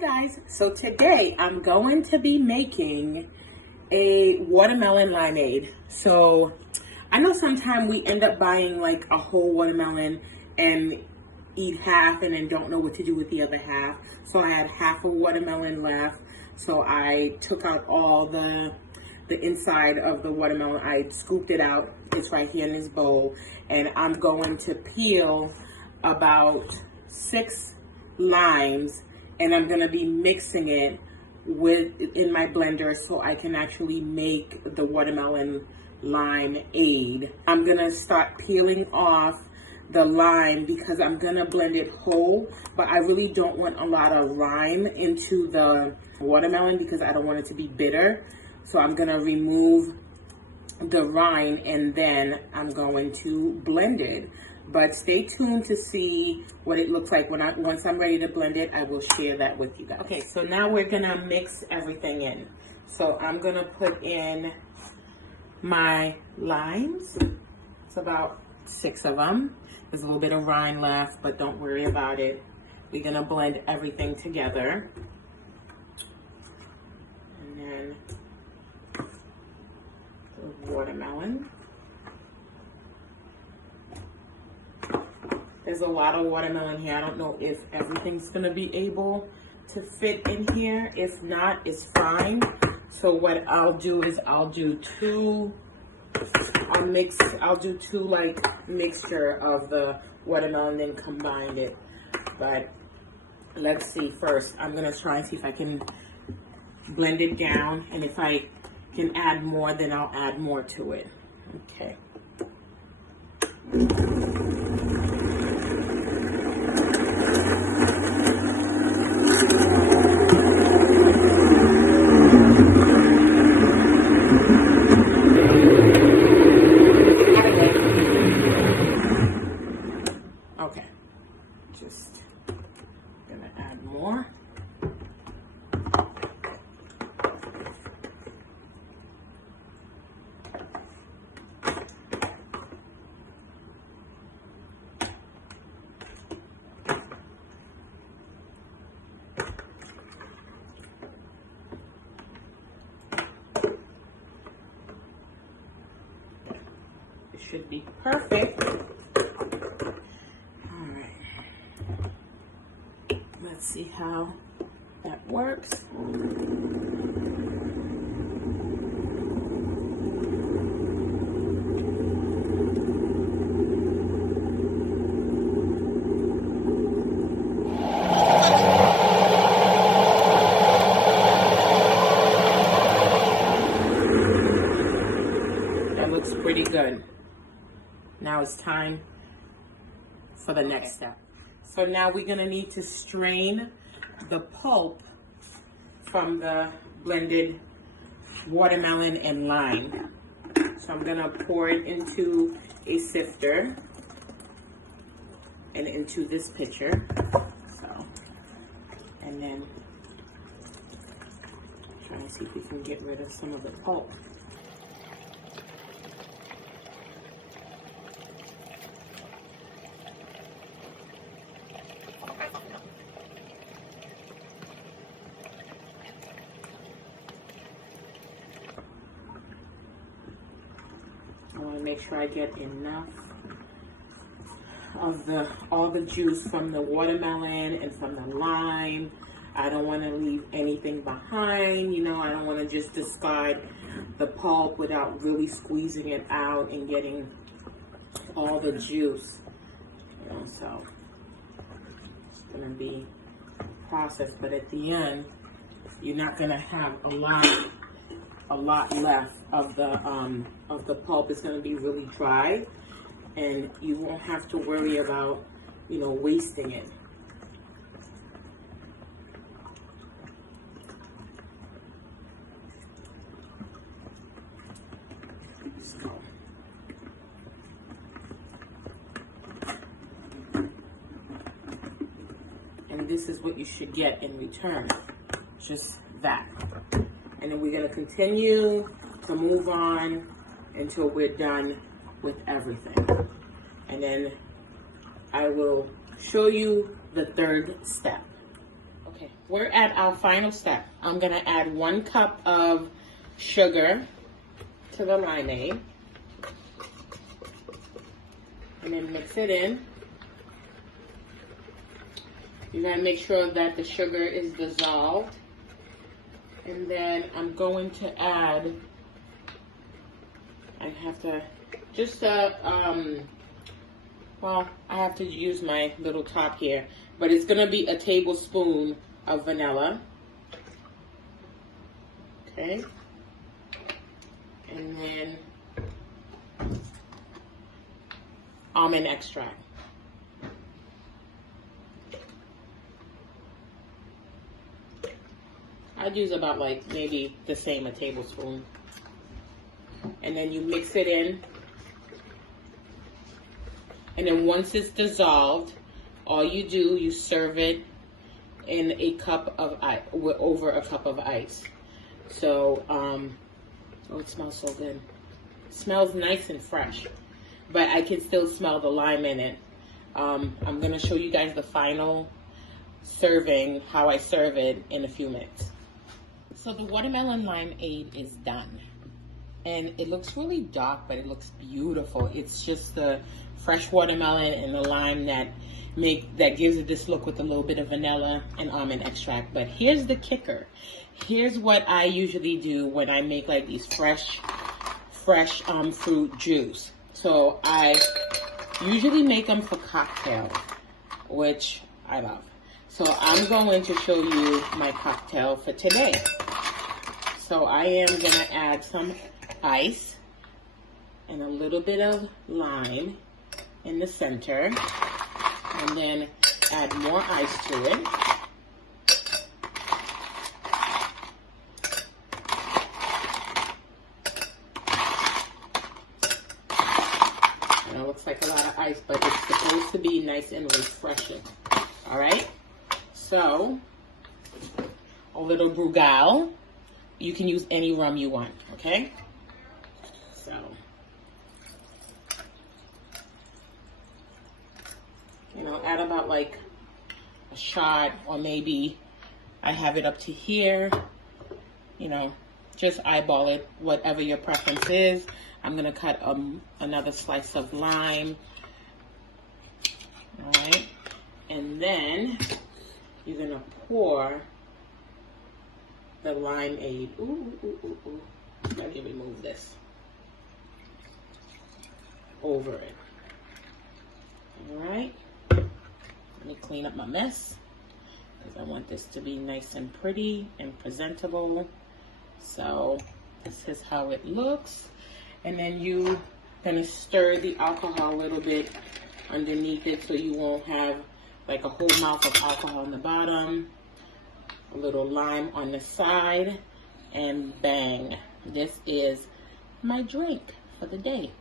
guys, so today I'm going to be making a watermelon limeade. So I know sometimes we end up buying like a whole watermelon and eat half and then don't know what to do with the other half. So I had half a watermelon left, so I took out all the inside of the watermelon. I scooped it out. It's right here in this bowl, and I'm going to peel about 6 limes, and I'm gonna be mixing it in my blender so I can actually make the watermelon limeade. I'm gonna start peeling off the lime because I'm gonna blend it whole, but I really don't want a lot of lime into the watermelon because I don't want it to be bitter. So I'm gonna remove the rind and then I'm going to blend it. But stay tuned to see what it looks like once I'm ready to blend it. I will share that with you guys. Okay, so now we're gonna mix everything in. So I'm gonna put in my limes. It's about 6 of them. There's a little bit of rind left, but don't worry about it. We're gonna blend everything together. And then the watermelon. There's a lot of watermelon here. I don't know if everything's gonna be able to fit in here. If not, it's fine. So what I'll do is I'll do two like mixture of the watermelon and combine it. But let's see first. I'm gonna try and see if I can blend it down, and if I can add more, then I'll add more to it. Okay. Okay, just gonna add more. It should be perfect. Let's see how that works. That looks pretty good. Now it's time for the next step. So now we're gonna need to strain the pulp from the blended watermelon and lime. So I'm gonna pour it into a sifter and into this pitcher. So, and then try to see if we can get rid of some of the pulp. I want to make sure I get enough of all the juice from the watermelon and from the lime. I don't want to leave anything behind, you know. I don't want to just discard the pulp without really squeezing it out and getting all the juice, you know. So it's going to be a process, but at the end you're not going to have a lot left of the pulp. Is going to be really dry, and you won't have to worry about, you know, wasting it. Let's go. And this is what you should get in return, just that. And then we're going to continue to move on until we're done with everything. And then I will show you the third step. Okay, we're at our final step. I'm gonna add 1 cup of sugar to the limeade. And then mix it in. You gotta make sure that the sugar is dissolved. And then I'm going to add, I have to just, well, I have to use my little top here, but it's gonna be a tablespoon of vanilla. Okay. And then almond extract. I'd use about like maybe the same, a tablespoon. And then you mix it in. And then once it's dissolved, all you do, you serve it in a cup of ice, over a cup of ice. So, oh, it smells so good. It smells nice and fresh, but I can still smell the lime in it. I'm gonna show you guys the final serving, how I serve it, in a few minutes. So the watermelon limeade is done. And it looks really dark, but it looks beautiful. It's just the fresh watermelon and the lime that gives it this look with a little bit of vanilla and almond extract. But here's the kicker. Here's what I usually do when I make like these fresh fruit juice. So I usually make them for cocktails, which I love. So I'm going to show you my cocktail for today. So I am gonna add some ice and a little bit of lime in the center, and then add more ice to it. And it looks like a lot of ice, but it's supposed to be nice and refreshing. All right, so a little Brugal. You can use any rum you want, okay? So, add about like a shot, or maybe I have it up to here. Just eyeball it, whatever your preference is. I'm gonna cut another slice of lime. All right, and then you're gonna pour the limeade. Ooh. Let me remove this. Over it. All right. Let me clean up my mess, because I want this to be nice and pretty and presentable. So this is how it looks. And then you're gonna stir the alcohol a little bit underneath it, so you won't have like a whole mouth of alcohol on the bottom. A little lime on the side, and bang, this is my drink for the day.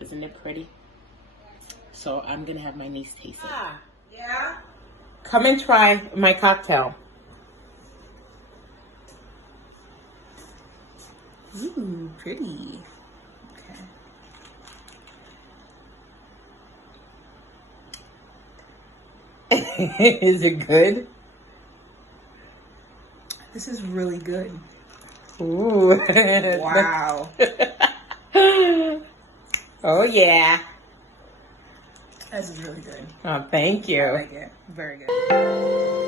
Isn't it pretty? So I'm gonna have my niece taste it. Yeah? Come and try my cocktail. Ooh, pretty. Okay. Is it good? This is really good. Ooh. Wow. Oh, yeah. This is really good. Oh, thank you. I like it. Very good.